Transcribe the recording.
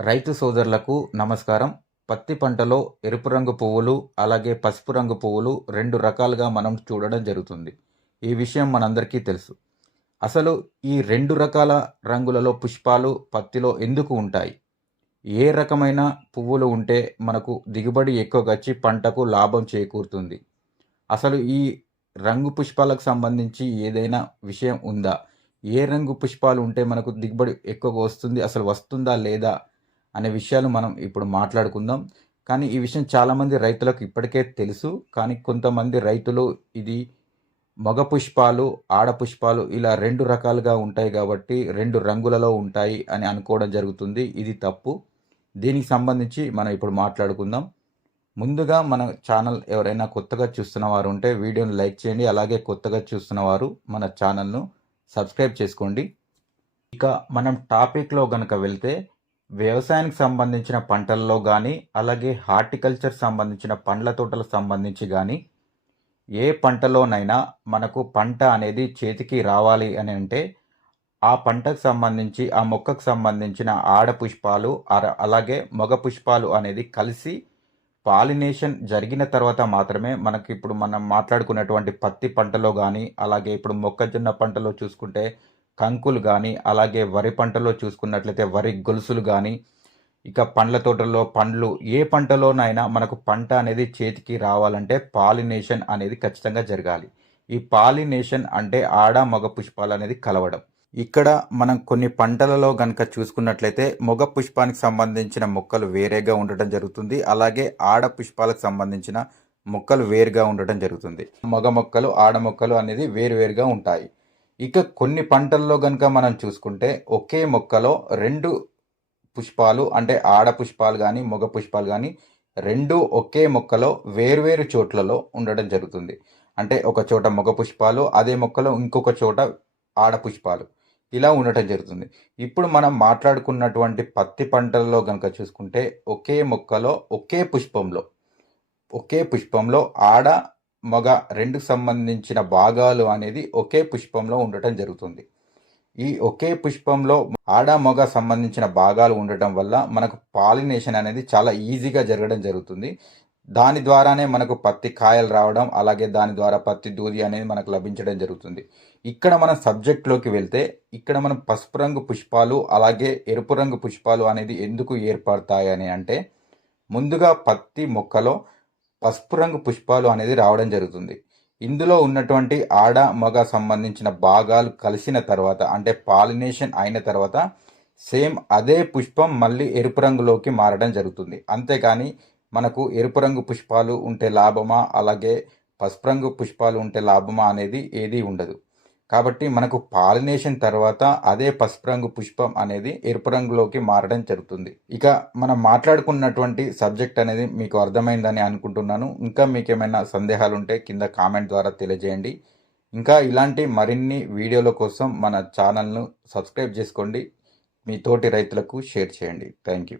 రైతు సోదరులకు నమస్కారం. పత్తి పంటలో ఎరుపు రంగు పువ్వులు అలాగే పసుపు రంగు పువ్వులు రెండు రకాలుగా మనం చూడడం జరుగుతుంది. ఈ విషయం మనందరికీ తెలుసు. అసలు ఈ రెండు రకాల రంగులలో పుష్పాలు పత్తిలో ఎందుకు ఉంటాయి? ఏ రకమైన పువ్వులు ఉంటే మనకు దిగుబడి ఎక్కువగా వచ్చి పంటకు లాభం చేకూరుతుంది? అసలు ఈ రంగు పుష్పాలకు సంబంధించి ఏదైనా విషయం ఉందా? ఏ రంగు పుష్పాలు ఉంటే మనకు దిగుబడి ఎక్కువగా వస్తుంది? అసలు వస్తుందా లేదా? అనే విషయాలు మనం ఇప్పుడు మాట్లాడుకుందాం. కానీ ఈ విషయం చాలామంది రైతులకు ఇప్పటికే తెలుసు. కానీ కొంతమంది రైతులు ఇది మగ పుష్పాలు ఆడ పుష్పాలు ఇలా రెండు రకాలుగా ఉంటాయి కాబట్టి రెండు రంగులలో ఉంటాయి అని అనుకోవడం జరుగుతుంది. ఇది తప్పు. దీనికి సంబంధించి మనం ఇప్పుడు మాట్లాడుకుందాం. ముందుగా మన ఛానల్ ఎవరైనా కొత్తగా చూస్తున్న వారు ఉంటే వీడియోని లైక్ చేయండి. అలాగే కొత్తగా చూస్తున్న వారు మన ఛానల్ను సబ్స్క్రైబ్ చేసుకోండి. ఇక మనం టాపిక్లో గనక వెళ్తే వ్యవసాయానికి సంబంధించిన పంటల్లో కానీ అలాగే హార్టికల్చర్ సంబంధించిన పండ్ల తోటలకు సంబంధించి కానీ ఏ పంటలోనైనా మనకు పంట అనేది చేతికి రావాలి అని అంటే ఆ పంటకు సంబంధించి ఆ మొక్కకు సంబంధించిన ఆడ పుష్పాలు అర- అలాగే మగ పుష్పాలు అనేది కలిసి పాలినేషన్ జరిగిన తర్వాత మాత్రమే మనకి ఇప్పుడు మనం మాట్లాడుకున్నటువంటి పత్తి పంటలో కానీ అలాగే ఇప్పుడు మొక్కజొన్న పంటలో చూసుకుంటే కంకులు కానీ అలాగే వరి పంటలో చూసుకున్నట్లయితే వరి గొలుసులు కానీ ఇక పండ్ల తోటల్లో పండ్లు ఏ పంటలోనైనా మనకు పంట అనేది చేతికి రావాలంటే పాలినేషన్ అనేది ఖచ్చితంగా జరగాలి. ఈ పాలినేషన్ అంటే ఆడ మగ పుష్పాలు అనేది కలవడం. ఇక్కడ మనం కొన్ని పంటలలో గనక చూసుకున్నట్లయితే మొగ పుష్పానికి సంబంధించిన మొక్కలు వేరేగా ఉండటం జరుగుతుంది. అలాగే ఆడ పుష్పాలకు సంబంధించిన మొక్కలు వేరుగా ఉండటం జరుగుతుంది. మగ మొక్కలు ఆడ మొక్కలు అనేది వేరువేరుగా ఉంటాయి. ఇక కొన్ని పంటల్లో కనుక మనం చూసుకుంటే ఒకే మొక్కలో రెండు పుష్పాలు అంటే ఆడ పుష్పాలు కానీ మగ పుష్పాలు కానీ రెండు ఒకే మొక్కలో వేర్వేరు చోట్లలో ఉండడం జరుగుతుంది. అంటే ఒక చోట మగ పుష్పాలు అదే మొక్కలో ఇంకొక చోట ఆడ పుష్పాలు. ఇలా ఉండటం జరుగుతుంది. ఇప్పుడు మనం మాట్లాడుకున్నటువంటి పత్తి పంటల్లో కనుక చూసుకుంటే ఒకే మొక్కలో ఒకే పుష్పంలో ఒకే పుష్పంలో ఆడ మగ రెండు సంబంధించిన భాగాలు అనేది ఒకే పుష్పంలో ఉండటం జరుగుతుంది. ఈ ఒకే పుష్పంలో ఆడ మగ సంబంధించిన భాగాలు ఉండటం వల్ల మనకు పాలినేషన్ అనేది చాలా ఈజీగా జరగడం జరుగుతుంది. దాని ద్వారానే మనకు పత్తి కాయలు రావడం అలాగే దాని ద్వారా పత్తి దూది అనేది మనకు లభించడం జరుగుతుంది. ఇక్కడ మనం సబ్జెక్ట్లోకి వెళ్తే ఇక్కడ మనం పసుపు రంగు పుష్పాలు అలాగే ఎరుపు రంగు పుష్పాలు అనేది ఎందుకు ఏర్పడతాయి అని అంటే ముందుగా పత్తి మొక్కలో పసుపు రంగు పుష్పాలు అనేది రావడం జరుగుతుంది. ఇందులో ఉన్నటువంటి ఆడ మగ సంబంధించిన భాగాలు కలిసిన తర్వాత అంటే పాలినేషన్ అయిన తర్వాత సేమ్ అదే పుష్పం మళ్ళీ ఎరుపు రంగులోకి మారడం జరుగుతుంది. అంతేకాని మనకు ఎరుపు రంగు పుష్పాలు ఉంటే లాభమా? అలాగే పసుపు రంగు పుష్పాలు ఉంటే లాభమా అనేది ఏదీ ఉండదు. కాబట్టి మనకు పాలినేషన్ తర్వాత అదే పసుపు రంగు పుష్పం అనేది ఎరుపు రంగులోకి మారడం జరుగుతుంది. ఇక మనం మాట్లాడుకున్నటువంటి సబ్జెక్ట్ అనేది మీకు అర్థమైందని అనుకుంటున్నాను. ఇంకా మీకు ఏమైనా సందేహాలు ఉంటే కింద కామెంట్ ద్వారా తెలియజేయండి. ఇంకా ఇలాంటి మరిన్ని వీడియోల కోసం మన ఛానల్ను సబ్స్క్రైబ్ చేసుకోండి. మీ తోటి రైతులకు షేర్ చేయండి. Thank you.